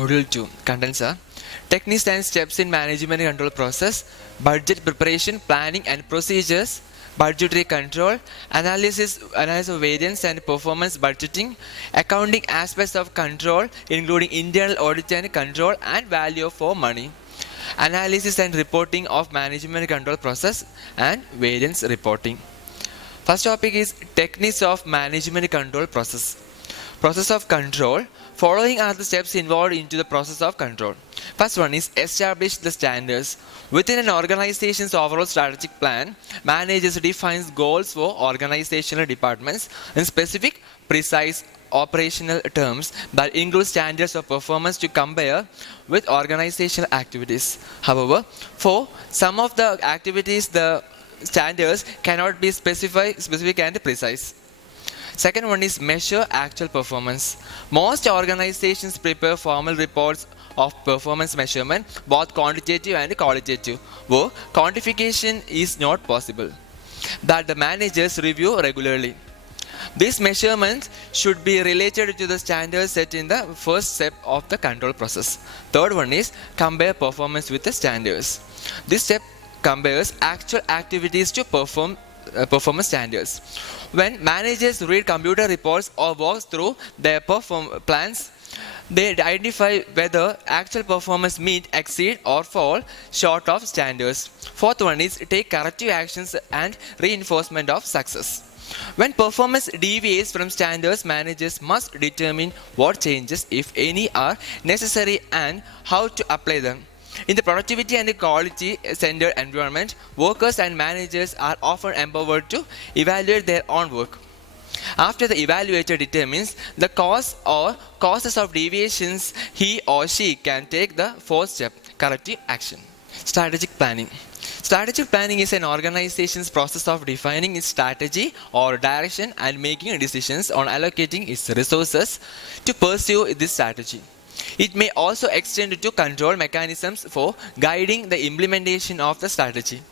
Module 2 contents are techniques and steps in management and control process, budget preparation, planning and procedures, budgetary control, analysis of variance and performance budgeting, accounting aspects of control including internal audit and control and value for money, analysis and reporting of management and control process and variance reporting. First topic is techniques of management and control process. Process of control. Following are the steps involved into the process of control. First one is establish the standards. Within an organization's overall strategic plan, managers defines goals for organizational departments in specific, precise operational terms that include standards of performance to compare with organizational activities. However, for some of the activities, the standards cannot be specific and precise. Second one is measure actual performance. Most organizations prepare formal reports of performance measurement, both quantitative and qualitative, where quantification is not possible, that the managers review regularly. These measurements should be related to the standards set in the first step of the control process. Third one is compare performance with the standards. This step compares actual activities to performance standards. When managers read computer reports or walk through their plans, they identify whether actual performance meet, exceed or fall short of standards. Fourth one is take corrective actions and reinforcement of success. When performance deviates from standards, managers must determine what changes, if any, are necessary and how to apply them. In the productivity and quality-centered environment, workers and managers are often empowered to evaluate their own work. After the evaluator determines the cause or causes of deviations, he or she can take the fourth step, corrective action. Strategic planning. Strategic planning is an organization's process of defining its strategy or direction and making decisions on allocating its resources to pursue this strategy. It may also extend to control mechanisms for guiding the implementation of the strategy.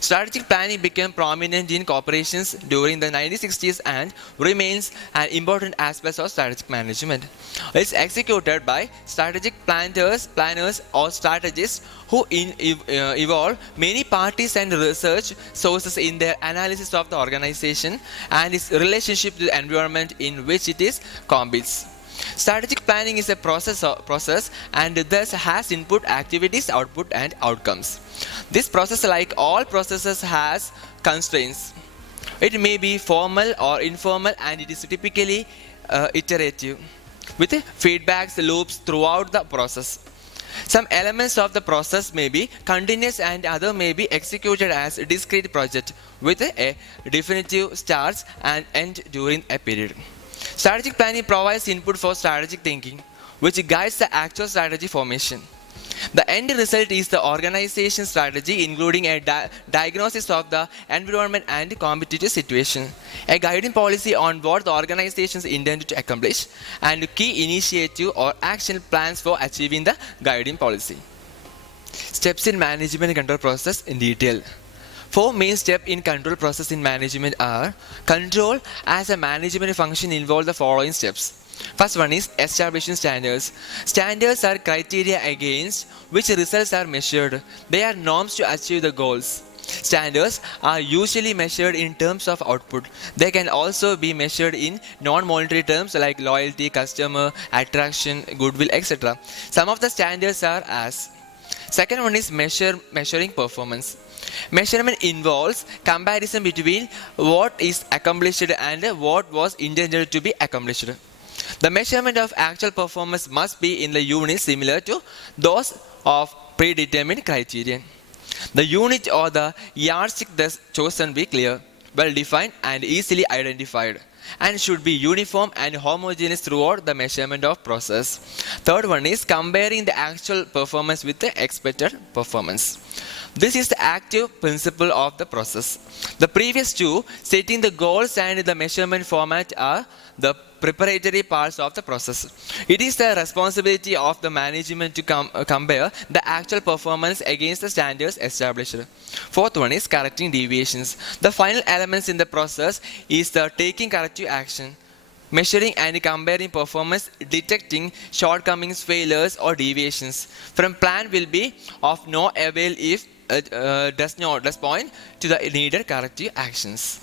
Strategic planning became prominent in corporations during the 1960s and remains an important aspect of strategic management. It's executed by strategic planners or strategists who involve many parties and research sources in their analysis of the organization and its relationship to the environment in which it is competes. Strategic planning is a process and thus has input, activities, output and outcomes. This process, like all processes, has constraints. It may be formal or informal and it is typically iterative, with feedbacks loops throughout the process. Some elements of the process may be continuous and other may be executed as a discrete project with a definitive start and end during a period. Strategic planning provides input for strategic thinking, which guides the actual strategy formation. The end result is the organization strategy, including a diagnosis of the environment and competitive situation, a guiding policy on what the organization is intended to accomplish, and key initiative or action plans for achieving the guiding policy. Steps in management and control process in detail. Four main steps in control process in management are: control as a management function involve the following steps. First one is establishing standards. Standards are criteria against which results are measured. They are norms to achieve the goals. Standards are usually measured in terms of output. They can also be measured in non-monetary terms like loyalty, customer, attraction, goodwill, etc. Some of the standards are as: second one is measuring performance. Measurement involves comparison between what is accomplished and what was intended to be accomplished. The measurement of actual performance must be in the units similar to those of predetermined criterion. The unit or the yardstick thus chosen be clear, well defined and easily identified, and should be uniform and homogeneous throughout the measurement of process. Third one is comparing the actual performance with the expected performance. This is the active principle of the process. The previous two, setting the goals and the measurement format, are the preparatory parts of the process. It is the responsibility of the management to compare the actual performance against the standards established. Fourth one is correcting deviations. The final elements in the process is the taking corrective action. measuring and comparing performance, detecting shortcomings, failures, or deviations from plan will be of no avail if does not respond to the needed corrective actions.